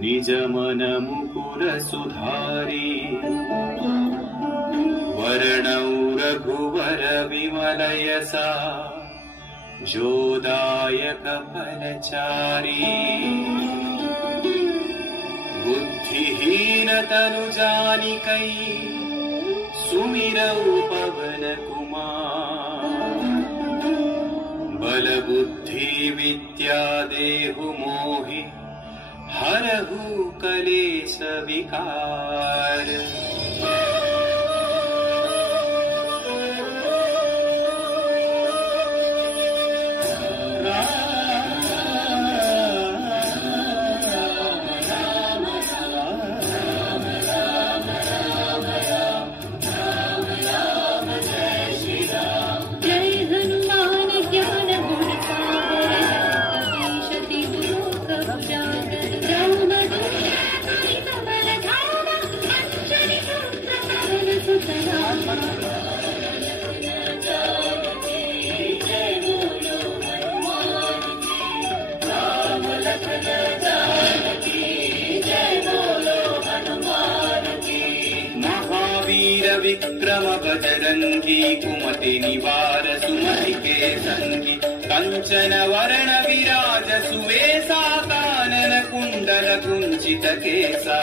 निज मन मुकुर सुधारी वर्णौ रघुवर विमल यसा जोदायक फलचारी बुद्धिहीन तनु जानिकै सुमिरौ पवन कुमार बल बुद्धि विद्या देहु मोहि हरहु कलेश विकार। विक्रम बजरंगी कुमति निवार सुमति के संगी कंचन वरण विराज सुवेशा कानन कुंडल कुंचित केसा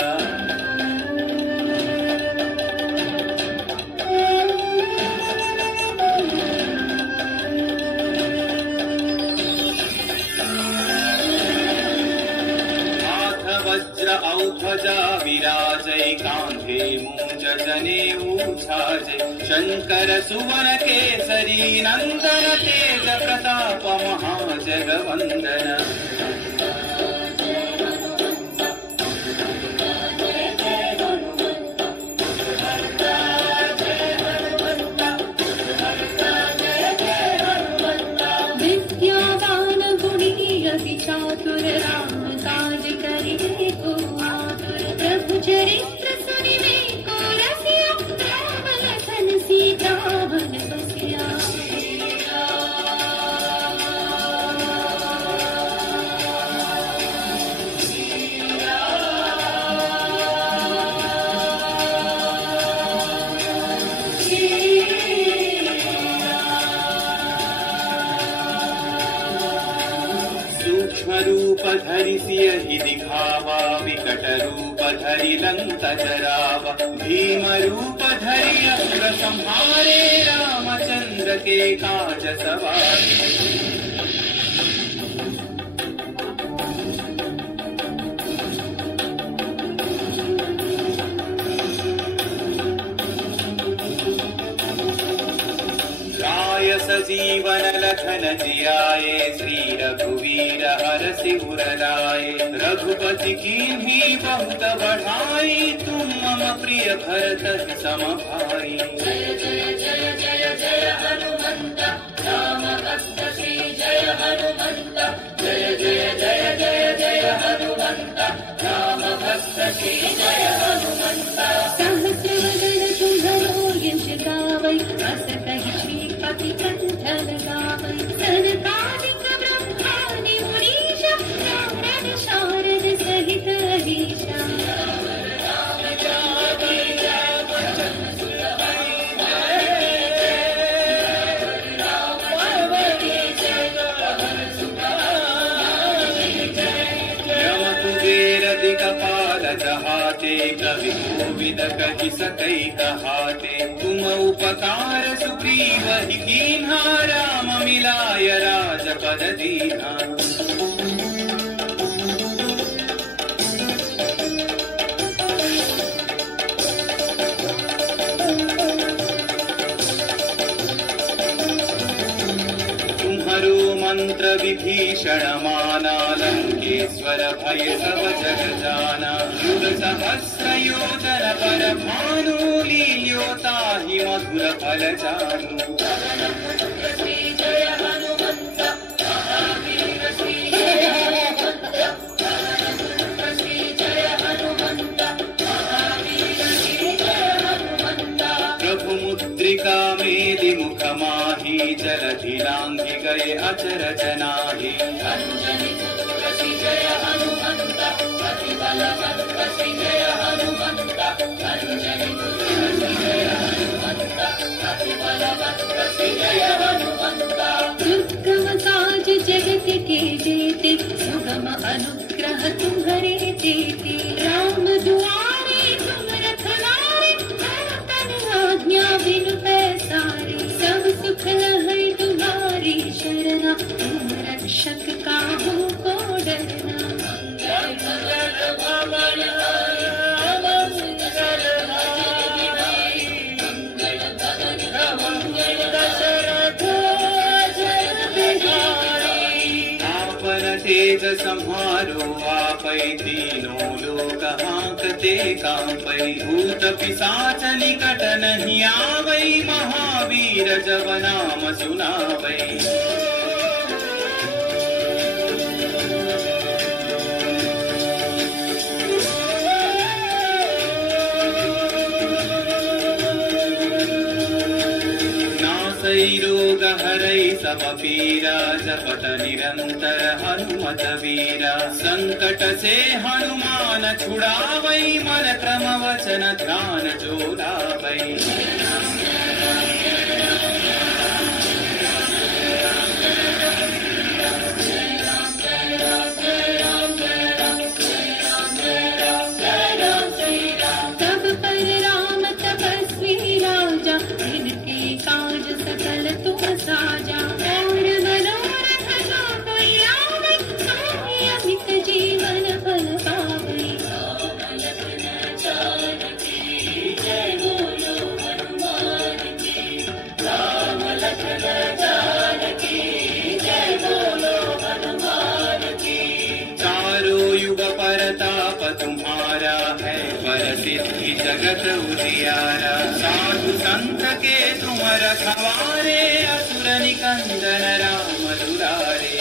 वज्र औध्वजा विराजै कांधे मूंज जनेऊ छाजै शंकर सुवन केसरी नंदन तेज प्रताप महाजगवंदन। विद्यावान गुणी अति चातुर राम काज करे को आतुर प्रभु चरित्र सुनिवे को रसिया राम लखन सीता बन बसिया। सूक्ष्म रूप धरि सियहि दिखावा विकट रूप धरि लंक जरावा भीम रूप धरि असुर संहारे रामचंद्र के काज सवारे। सजीवन लखन जियाए श्री रघुवीर हरषि उर लाए रघुपति कीन्ही बहुत बढ़ाई तुम मम प्रिय भरत सम भाई। जय जय जय जय जय हनुमंत राम भक्त श्री जय हनुमंत जय जय जय जय जय हनुमंत राम भक्त श्री जय हनुमंत। सहस्रवदन तुम्हरो यश गावै अस कहि श्रीपति कंठ लगावै सनकादिक ब्रह्मादि मुनीश नारद शारद सहित अहीशा। कपाल जहाते कवि कोविद कहि सकै कहाते तुम उपकार सुग्रीव ही कीन्हा राम मिलाय राजपद दीन्हा। तुम्हरो मंत्र विभीषण माना लंकेश्वर भय सब जग जाना युग सहस्र योजन पर भानु लील्यो ताहि मधुर फल जानु। श्री जय हनुमंत महावीर श्री जय हनुमंत श्री जय हनुमंत महावीर श्री जय हनुमंत। प्रभु मुद्रिका मेलि मुख माहि जलधि लांघि गए अचर जनाहि। अंजनी पुत्र श्री जय हनुमंत अति बल दुर्गम काज जगत के जेते सुगम अनुग्रह तुम्हारे देते राम दुआरे तुम रखवारे तन आज्ञा बिनु पैसारे सब सुख है तुम्हारी शरणा तुम रक्षक काहू को डरना तेज सम्हारो आपै तीनों लोक हांकते कांपै भूत पिशाच निकट नहीं आवै महावीर जब नाम सुनावै रोग हरै सब पीरा जपत निरंतर हनुमत वीरा संकट से हनुमान छुड़ावै मन क्रम वचन ध्यान जोड़ावै तब पर राम तपस्वी राजा इनके काज सकल तुम साजा और मनोरथ जो कोई आवै सोई अमित जीवन फल पावै जय बोलो हनुमान की राम लखन जानकी जय बोलो हनुमान की चारों युग परताप तुम्हारा है पर सिद्धि जगत उजियारा साधु संत के तुम रखवारे असुर निकंदन राम दुलारे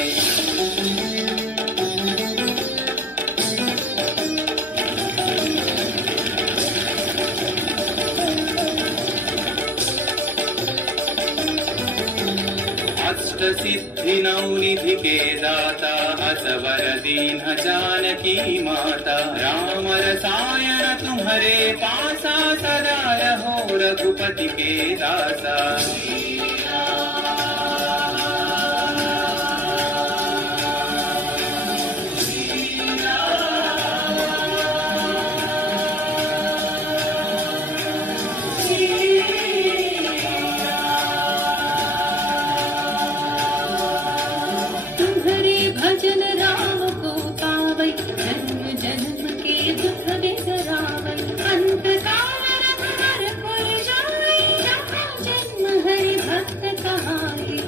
अष्ट सिद्धि नौ निधि के दाता असवर दीन जानकी माता राम रसायन तुम्हारे पासा सदा रहो रघुपति के दासा भजन राम को पावै जन्म जन्म के दुख बिसरावै अंत काल रघुवर पुर जाई जहाँ जन्म हरि भक्त कहाई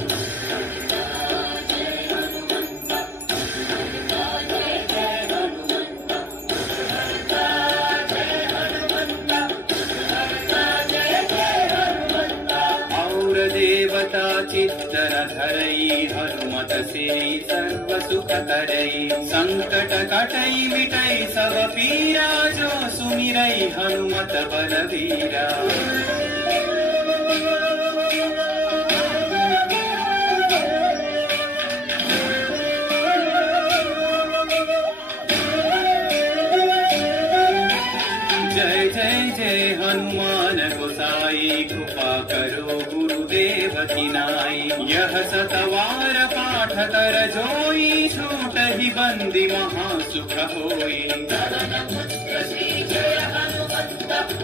देवता चित्तन धरई हनुमत से सर्व सुख करई संकट कटई मिटई सब पीरा जो सुमिरई हनुमत बलवीरा जय जय जय हनुमान गोसाई कृपा करो गुरुदेव की नाई यह सतवार पाठ कर जोई छूट ही बंदी महा सुख होई जय हनुमंत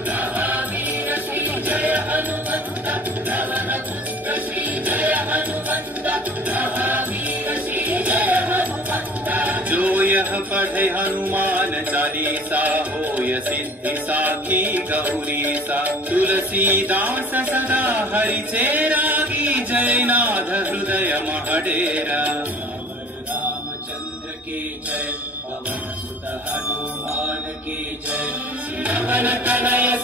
महावीर श्री जय हनुमंत जय हनुमंत महावीर श्री जय हनुमंत जो यह पढ़े हनुमान चालीसा होय सिद्धि साखी गौरी सा तुलसीदास सदा हरि चेरागी जयनाथ हृदय महडेरा रामचंद्र की जय पवन सुत हनुमान की जय श्री कनय